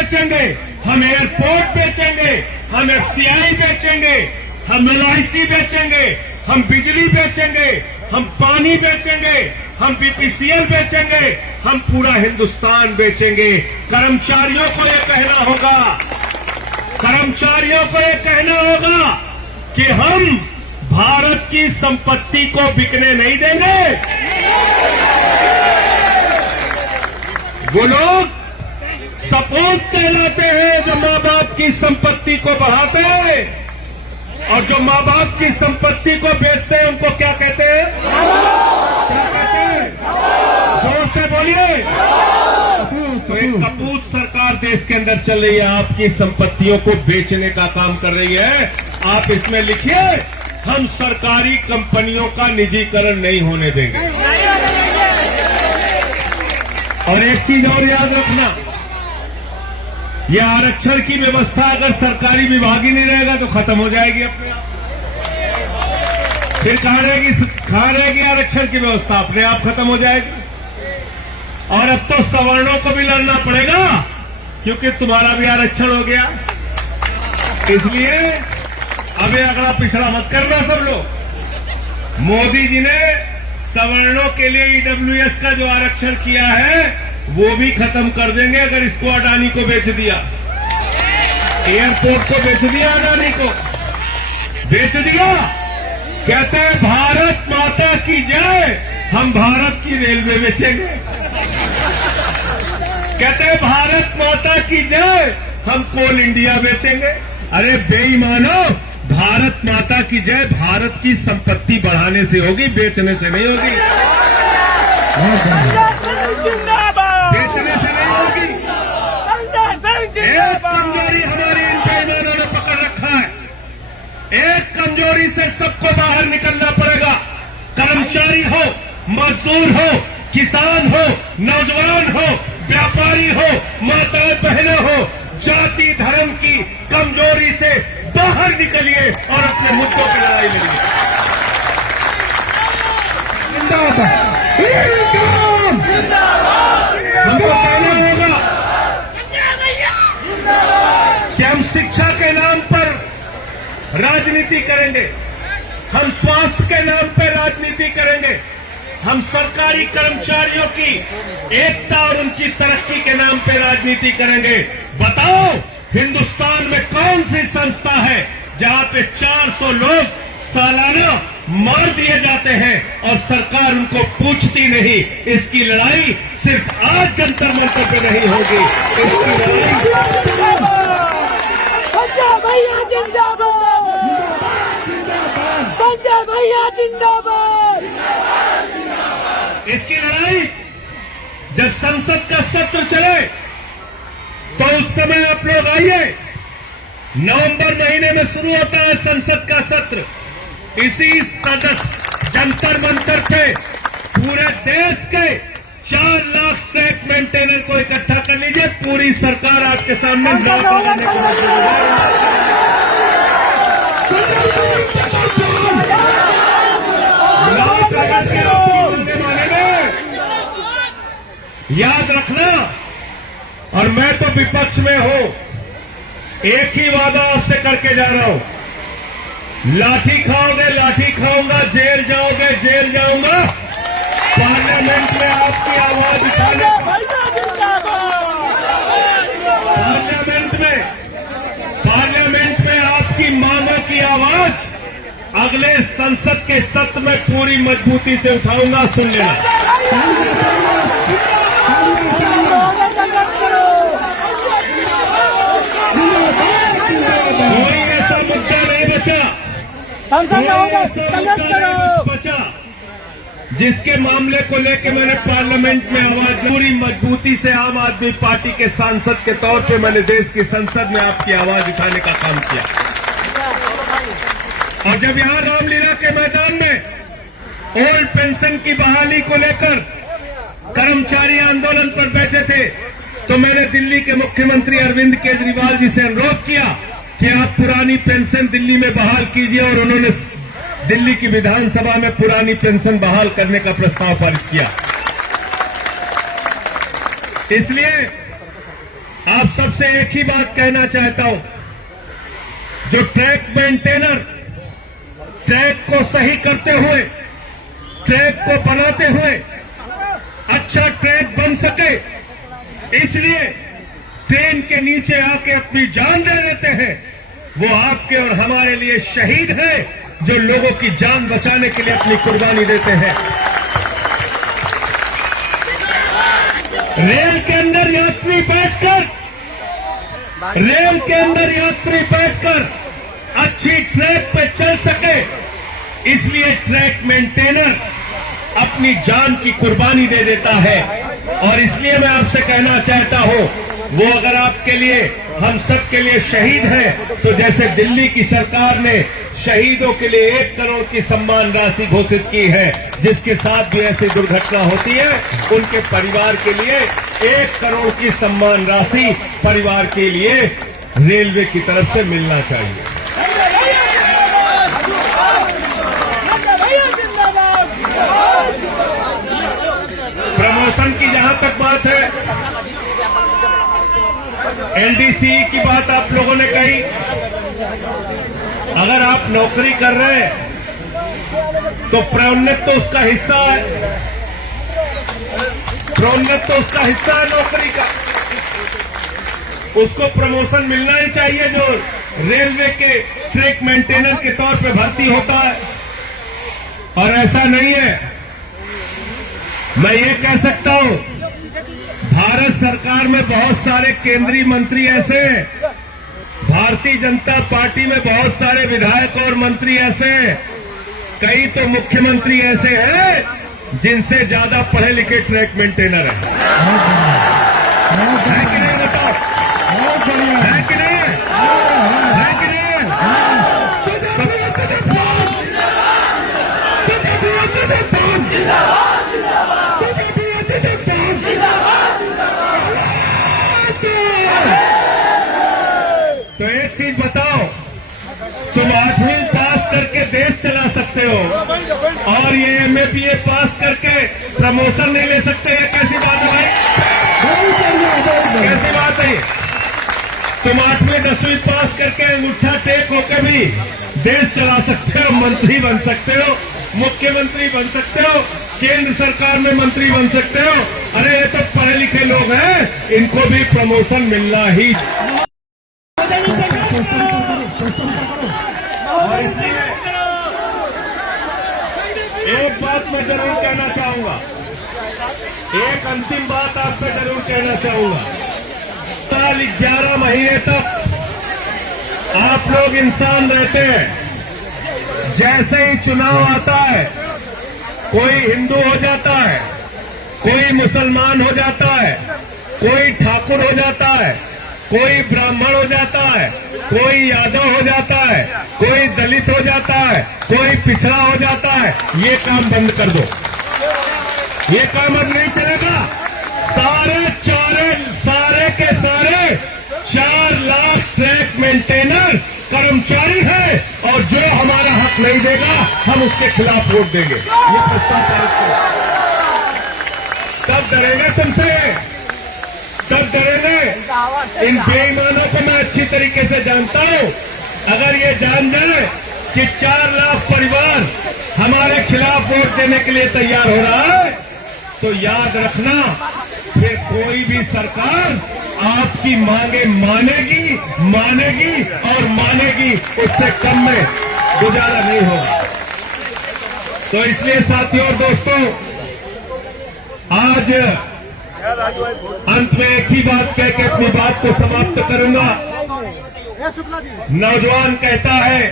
बेचेंगे, हम एयरपोर्ट बेचेंगे, हम एफसीआई बेचेंगे, हम एलआईसी बेचेंगे, हम बिजली बेचेंगे, हम पानी बेचेंगे, हम बीपीसीएल बेचेंगे, हम पूरा हिंदुस्तान बेचेंगे। कर्मचारियों को यह कहना होगा, कर्मचारियों को यह कहना होगा कि हम भारत की संपत्ति को बिकने नहीं देंगे। वो लोग सपूत कहलाते हैं जो मां बाप की संपत्ति को बढ़ाते हैं, और जो मां बाप की संपत्ति को बेचते हैं उनको क्या कहते हैं? क्या कहते हैं? जोर से बोलिए। तो एक कपूत सरकार देश के अंदर चल रही है, आपकी संपत्तियों को बेचने का काम कर रही है। आप इसमें लिखिए, हम सरकारी कंपनियों का निजीकरण नहीं होने देंगे। और एक चीज और याद रखना, यह आरक्षण की व्यवस्था अगर सरकारी विभाग ही नहीं रहेगा तो खत्म हो जाएगी अपने आप। फिर कहां रहेगी आरक्षण की व्यवस्था? अपने आप खत्म हो जाएगी। और अब तो सवर्णों को भी लड़ना पड़ेगा, क्योंकि तुम्हारा भी आरक्षण हो गया। इसलिए अभी अगला पिछड़ा मत करना सब लोग। मोदी जी ने सवर्णों के लिए ईडब्ल्यूएस का जो आरक्षण किया है वो भी खत्म कर देंगे अगर इसको अडानी को बेच दिया। एयरपोर्ट को बेच दिया, अडानी को बेच दिया। कहते हैं भारत माता की जय, हम भारत की रेलवे बेचेंगे। कहते हैं भारत माता की जय, हम कोल इंडिया बेचेंगे। अरे बेईमानो, भारत माता की जय भारत की संपत्ति बढ़ाने से होगी, बेचने से नहीं होगी। बेचने से नहीं होगी। एक कमजोरी हमारी इन बेईमानों ने पकड़ रखा है। एक कमजोरी से सबको बाहर निकलना पड़ेगा। कर्मचारी हो, मजदूर हो, किसान हो, नौजवान हो, व्यापारी हो, माताएं बहनें हो, जाति धर्म की कमजोरी से बाहर निकलिए और अपने मुद्दों की लड़ाई लड़िए। हमको कहना होगा कि हम शिक्षा के नाम पर राजनीति करेंगे, हम स्वास्थ्य के नाम पर राजनीति करेंगे, हम सरकारी कर्मचारियों की एकता और उनकी तरक्की के नाम पर राजनीति करेंगे। बताओ, हिंदुस्तान में कौन सी संस्था है जहां पे 400 लोग सालाना मार दिए जाते हैं और सरकार उनको पूछती नहीं? इसकी लड़ाई सिर्फ आज जंतर मंतर पे नहीं होगी, इसकी लड़ाई पंजाब भैया जिंदाबाद, पंजाब भैया जिंदाबाद। इसकी लड़ाई जब संसद का सत्र चले तो उस समय आप लोग आइए। नवंबर महीने में शुरू होता है संसद का सत्र। इसी सदस्य जंतर मंतर पे पूरे देश के 4 लाख ट्रैक मेंटेनर को इकट्ठा कर लीजिए। पूरी सरकार आपके सामने नाक लगाने को याद रखना। और मैं तो विपक्ष में हूं, एक ही वादा आपसे करके जा रहा हूं, लाठी खाओगे लाठी खाऊंगा, जेल जाओगे जेल जाऊंगा। पार्लियामेंट में आपकी आवाज उठाने, पार्लियामेंट में आपकी मांगों की आवाज अगले संसद के सत्र में पूरी मजबूती से उठाऊंगा। सुन लेना, कोई ऐसा मुद्दा नहीं बचा जिसके मामले को लेकर मैंने पार्लियामेंट में आवाज पूरी मजबूती से आम आदमी पार्टी के सांसद के तौर पे मैंने देश की संसद में आपकी आवाज उठाने का काम किया। और जब यहां रामलीला के मैदान में ओल्ड पेंशन की बहाली को लेकर कर्मचारी आंदोलन पर बैठे थे तो मैंने दिल्ली के मुख्यमंत्री अरविंद केजरीवाल जी से अनुरोध किया कि आप पुरानी पेंशन दिल्ली में बहाल कीजिए, और उन्होंने दिल्ली की विधानसभा में पुरानी पेंशन बहाल करने का प्रस्ताव पारित किया। इसलिए आप सब आपसे एक ही बात कहना चाहता हूं, जो ट्रैक मेंटेनर ट्रैक को सही करते हुए, ट्रैक को बनाते हुए अच्छा ट्रैक बन सके, इसलिए ट्रेन के नीचे आके अपनी जान दे देते हैं, वो आपके और हमारे लिए शहीद हैं, जो लोगों की जान बचाने के लिए अपनी कुर्बानी देते हैं। रेल के अंदर यात्री बैठकर अच्छी ट्रैक पे चल सके, इसलिए ट्रैक मेंटेनर अपनी जान की कुर्बानी दे देता है। और इसलिए मैं आपसे कहना चाहता हूं, वो अगर आपके लिए, हम सब के लिए शहीद हैं, तो जैसे दिल्ली की सरकार ने शहीदों के लिए 1 करोड़ की सम्मान राशि घोषित की है, जिसके साथ भी ऐसी दुर्घटना होती है, उनके परिवार के लिए 1 करोड़ की सम्मान राशि परिवार के लिए रेलवे की तरफ से मिलना चाहिए। प्रमोशन की जहां तक बात है, एलडीसी की बात आप लोगों ने कही, अगर आप नौकरी कर रहे हैं तो प्रोन्नत तो उसका हिस्सा है, नौकरी का, उसको प्रमोशन मिलना ही चाहिए जो रेलवे के ट्रैक मेंटेनर के तौर पे भर्ती होता है। और ऐसा नहीं है, मैं ये कह सकता हूं, भारत सरकार में बहुत सारे केंद्रीय मंत्री ऐसे हैं, भारतीय जनता पार्टी में बहुत सारे विधायक और मंत्री ऐसे हैं, कई तो मुख्यमंत्री ऐसे हैं जिनसे ज्यादा पढ़े लिखे ट्रैक मेंटेनर हैं। है कि नहीं बताओ? है कि नहीं? है कि नहीं? तो एक चीज बताओ, तुम 8वीं पास करके देश चला सकते हो और ये MA पास करके प्रमोशन नहीं ले सकते हैं, कैसी बात है भाई? कैसी बात है? तुम 8वीं 10वीं पास करके अंगूठा टेक होकर भी देश चला सकते हो, मंत्री बन सकते हो, मुख्यमंत्री बन सकते हो, केंद्र सरकार में मंत्री बन सकते हो। अरे ये तो पढ़े लिखे लोग हैं, इनको भी प्रमोशन मिलना ही। और इसलिए एक बात मैं जरूर कहना चाहूंगा, एक अंतिम बात आपसे जरूर कहना चाहूंगा, साल 11 महीने तक आप लोग इंसान रहते हैं, जैसे ही चुनाव आता है कोई हिंदू हो जाता है, कोई मुसलमान हो जाता है, कोई ठाकुर हो जाता है, कोई ब्राह्मण हो जाता है, कोई यादव हो जाता है, कोई दलित हो जाता है, कोई पिछड़ा हो जाता है। ये काम बंद कर दो, ये काम अब नहीं चलेगा। सारे के सारे 4 लाख ट्रैक मेंटेनर कर्मचारी है, और जो हमारा हक नहीं देगा हम उसके खिलाफ वोट देंगे। ये प्रस्ताव पारित करो, तब डरेंगे तुमसे, तब डरेंगे। इन बेईमानों को मैं अच्छी तरीके से जानता हूं, अगर ये जान जाए कि 4 लाख परिवार हमारे खिलाफ वोट देने के लिए तैयार हो रहा है, तो याद रखना, फिर कोई भी सरकार आपकी मांगे मानेगी और मानेगी, उससे कम में गुजारा नहीं होगा। तो इसलिए साथियों और दोस्तों, आज अंत में एक ही बात कह के अपनी बात को समाप्त करूंगा। नौजवान कहता है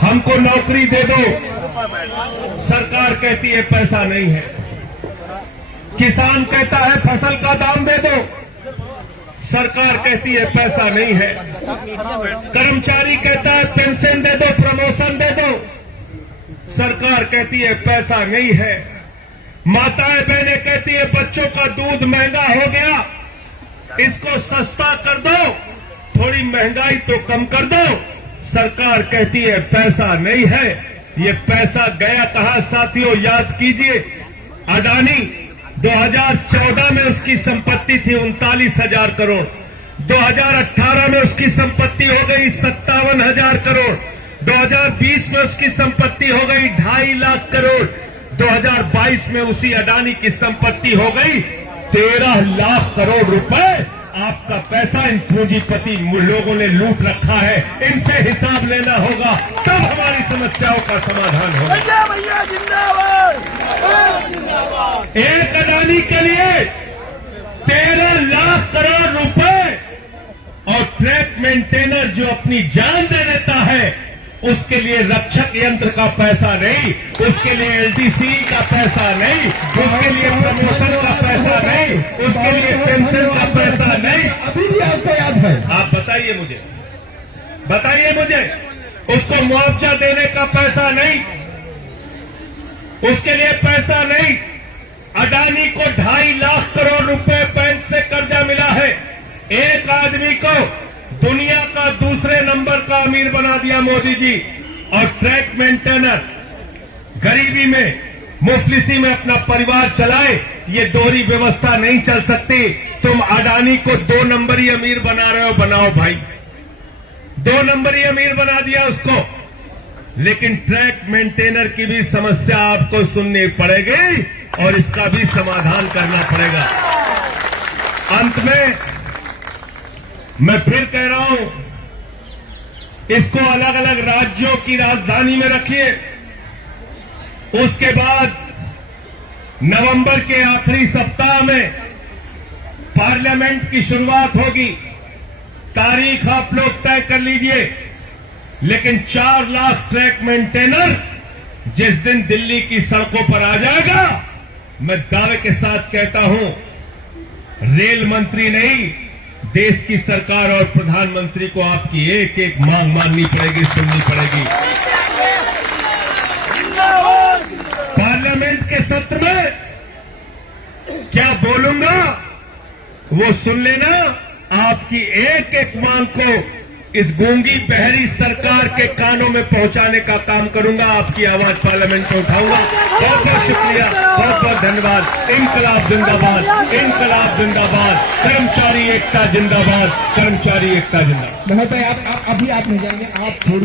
हमको नौकरी दे दो, सरकार कहती है पैसा नहीं है। किसान कहता है फसल का दाम दे दो, सरकार कहती है पैसा नहीं है। कर्मचारी कहता है पेंशन दे दो, प्रमोशन दे दो, सरकार कहती है पैसा नहीं है। माताएं बहनें कहती है बच्चों का दूध महंगा हो गया, इसको सस्ता कर दो, थोड़ी महंगाई तो कम कर दो, सरकार कहती है पैसा नहीं है। ये पैसा गया कहां साथियों, याद कीजिए। अडानी 2014 में उसकी संपत्ति थी 39,000 करोड़, 2018 में उसकी संपत्ति हो गई 57,000 करोड़, 2020 में उसकी संपत्ति हो गई 2.5 लाख करोड़, 2022 में उसी अडानी की संपत्ति हो गई 13 लाख करोड़ रुपए। आपका पैसा इन पूंजीपति लोगों ने लूट रखा है, इनसे हिसाब लेना होगा, तब हमारी समस्याओं का समाधान होगा। पंजाब भैया जिंदाबाद। जिंदाबाद। एक अडानी के लिए 13 लाख करोड़ रुपए और ट्रैक मेंटेनर जो अपनी जान दे देता है, उसके लिए रक्षक यंत्र का पैसा नहीं, उसके लिए एलडीसी का पैसा नहीं, उसके लिए प्रमोशन का पैसा नहीं, उसके लिए पेंशन का पैसा नहीं। अभी भी आपको याद है? आप बताइए मुझे, उसको मुआवजा देने का पैसा नहीं, उसके लिए पैसा नहीं। अडानी को 2.5 लाख करोड़ रुपए बैंक से कर्जा मिला है। एक आदमी को दुनिया का दूसरे नंबर का अमीर बना दिया मोदी जी, और ट्रैक मेंटेनर गरीबी में मुफलिसी में अपना परिवार चलाए, ये दोहरी व्यवस्था नहीं चल सकती। तुम अडानी को 2 नंबरी अमीर बना रहे हो, बनाओ भाई, 2 नंबरी अमीर बना दिया उसको, लेकिन ट्रैक मेंटेनर की भी समस्या आपको सुननी पड़ेगी और इसका भी समाधान करना पड़ेगा। अंत में मैं फिर कह रहा हूं, इसको अलग अलग राज्यों की राजधानी में रखिए। उसके बाद नवंबर के आखिरी सप्ताह में पार्लियामेंट की शुरुआत होगी। तारीख आप लोग तय कर लीजिए, लेकिन 4 लाख ट्रैक मेंटेनर जिस दिन दिल्ली की सड़कों पर आ जाएगा, मैं दावे के साथ कहता हूं, रेल मंत्री नहीं, देश की सरकार और प्रधानमंत्री को आपकी एक एक मांग माननी पड़ेगी, सुननी पड़ेगी। पार्लियामेंट के सत्र में क्या बोलूंगा वो सुन लेना। आपकी एक एक मांग को इस गूंगी बहरी सरकार के कानों में पहुंचाने का काम करूंगा। आपकी आवाज पार्लियामेंट में उठाऊंगा। बहुत बहुत शुक्रिया, बहुत बहुत धन्यवाद। इनकलाब जिंदाबाद, इनकलाब जिंदाबाद, कर्मचारी एकता जिंदाबाद, कर्मचारी एकता जिंदाबाद। महोदय आप अभी आप नहीं जाएंगे, आप थोड़ी